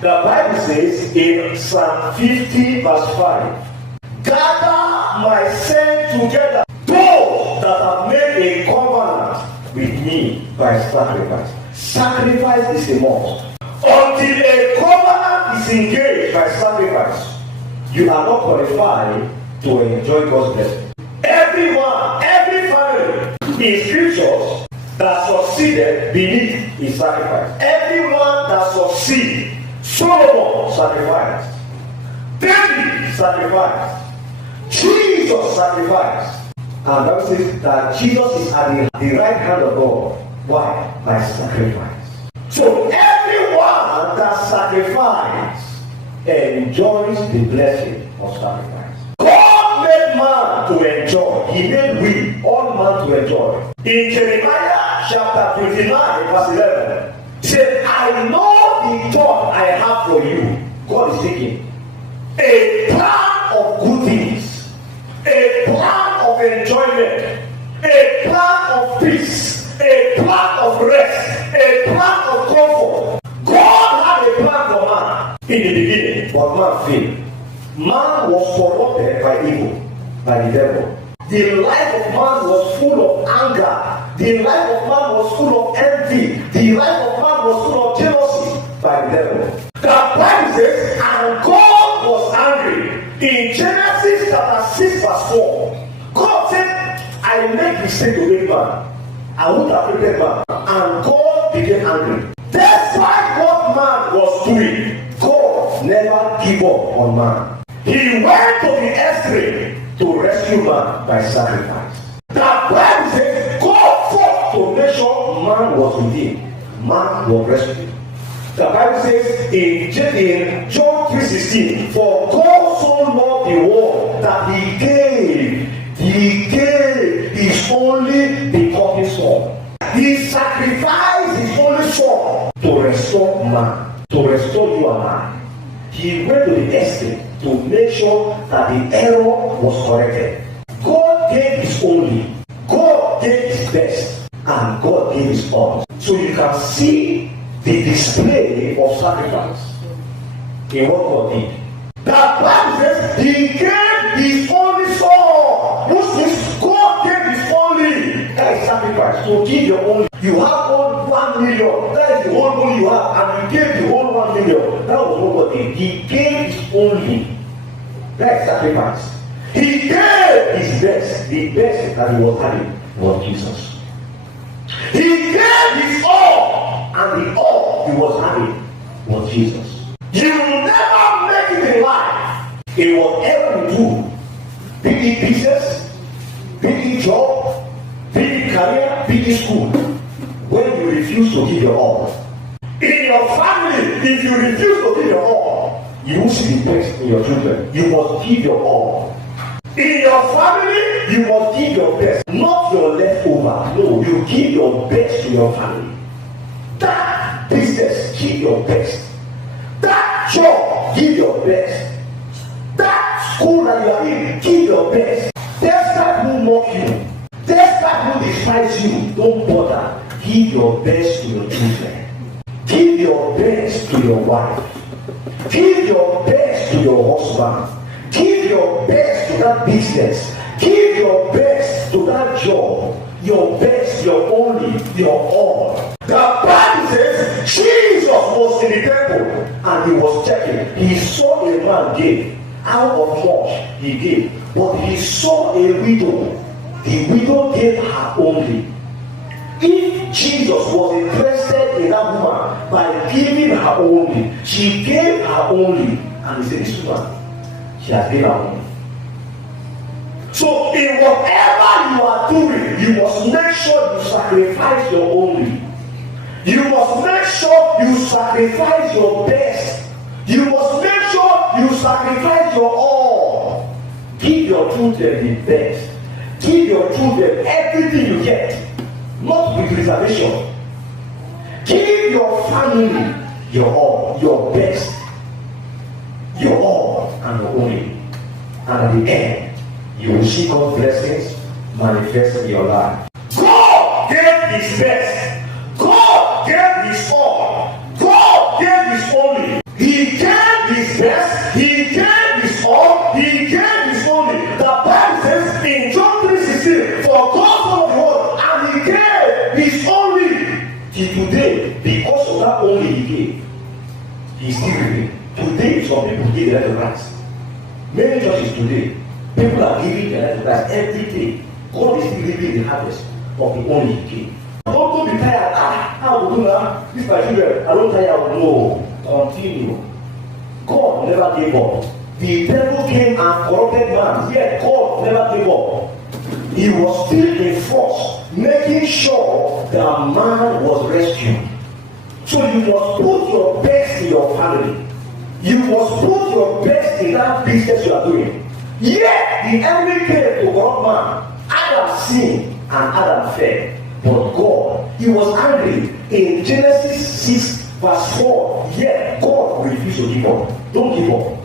The Bible says in Psalm 50 verse 5, gather my saints together, those that have made a covenant with me by sacrifice. Sacrifice is a must. Until a covenant is engaged by sacrifice, you are not qualified to enjoy God's blessing. Everyone, every family in scriptures that succeeded beneath his sacrifice. Everyone that succeeded, Solomon sacrificed, David sacrificed, Jesus sacrificed. And that says that Jesus is at the right hand of God. Why? By sacrifice. So everyone that sacrifices enjoys the blessing of sacrifice. God made man to enjoy. He made we, all man to enjoy. In Jeremiah chapter 29 verse 11, he said, I know the thought I have for you. God is speaking. A plan of good things, a plan of enjoyment, a plan of peace, a plan of rest, a plan of comfort. God had a plan for man in the beginning, but man failed. Man was corrupted by evil, by the devil. The life of man was full of anger. The life of man was full of envy. The life of man was full of jealousy by the devil. The Bible says, and God was angry. In Genesis chapter 6 verse 4, God said, I make mistake to make man. I would have created man. And God became angry. Despite what man was doing, God never gave up on man. He went to the extreme to rescue man by sacrifice. The Bible says God fought to make sure man was redeemed. Man was rescued. The Bible says in John 3:16, for God so loved the world that he gave his only begotten son. He sacrificed his only son to restore man, to restore you and I. He went to the extent to make sure that the error was corrected. God gave his only, God gave his best, and God gave his all. So you can see the display of sacrifice in what God did. The Bible says he gave his only son, which means God gave his only. That is sacrifice. So give your only. You have all 1 million. That is the whole money you have, and you gave the whole 1 million. That was what God did. He gave his only. That is sacrifice. He gave his best. The best that he was having was Jesus. He gave his all, and the all he was having was Jesus. You will never make it in life in whatever you do. Be it business, be it job, be it career, be it school. When you refuse to give your all. In your family, if you refuse to give your all, you will see the best in your children. You must give your all. In your family, you must give your best, not your leftover. No, you give your best to your family. That business, give your best. That job, give your best. That school that you are in, give your best. Despite who mock you, despite who despise you, don't bother. Give your best to your children. Give your best to your wife. Give your best to your husband. Give your best to that business. Give your best to that job. Your best, your only, your all. The Bible says Jesus was in the temple and he was checking. He saw a man give. Out of much he gave. But he saw a widow. The widow gave her only. If Jesus was interested in that woman by giving her only, she gave her only, and he said, this woman, she has given her only. So in whatever you are doing, you must make sure you sacrifice your only. You must make sure you sacrifice your best. You must make sure you sacrifice your all. Give your children the best. Give your children everything you get. Not with reservation. Give your family your all, your best, your all, and your only. And at the end, you will see God's blessings manifest in your life. God gave his best. God gave his all. God gave his only. He He's still reaping. Today, some people give their life to Christ. Many churches today, people are giving their life to Christ every day. God is still reaping the harvest of the only He gave. Don't be tired. How to do that? This my children. I don't tire. No. Continue. God never gave up. The devil came and corrupted man. Yet God never gave up. He was still in force, making sure that man was rescued. So you must put your best in your family. You must put your best in that business you are doing. Yet the enemy came to corrupt man. Adam sinned and Adam fell. But God, He was angry. In Genesis 6 verse 4, yet God refused to give up. Don't give up.